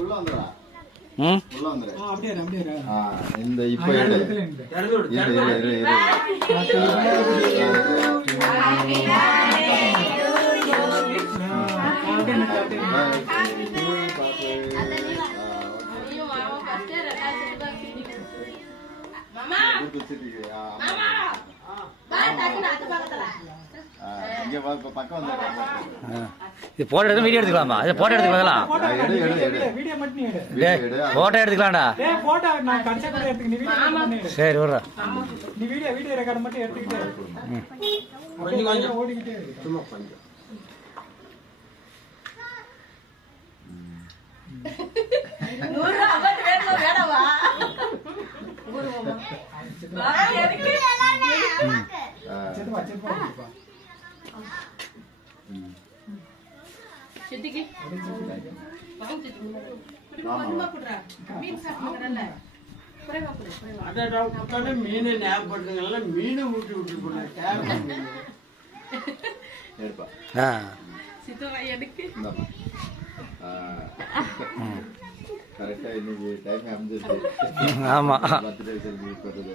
உள்ள வந்துடா. உள்ள வந்துரு. அப்படியே இந்த இப்ப எடு. இரு. இது போட்டோ எடுத்து வீடியோ எடுத்துக்கலாமா? இது போட்டோ எடுத்துக்கலாம். போட்டோ எடுத்துக்கலாம்டா. சரி விடுறா. மீன் ஞாபகப்படுத்துங்கல்ல, மீனை ஊட்டி விட்டு போனேன். கரெக்டா இன்னைக்கு டைம் அமைஞ்சிருச்சு. ஆமா. பர்த்டே செலிப்ரேட் பண்றது.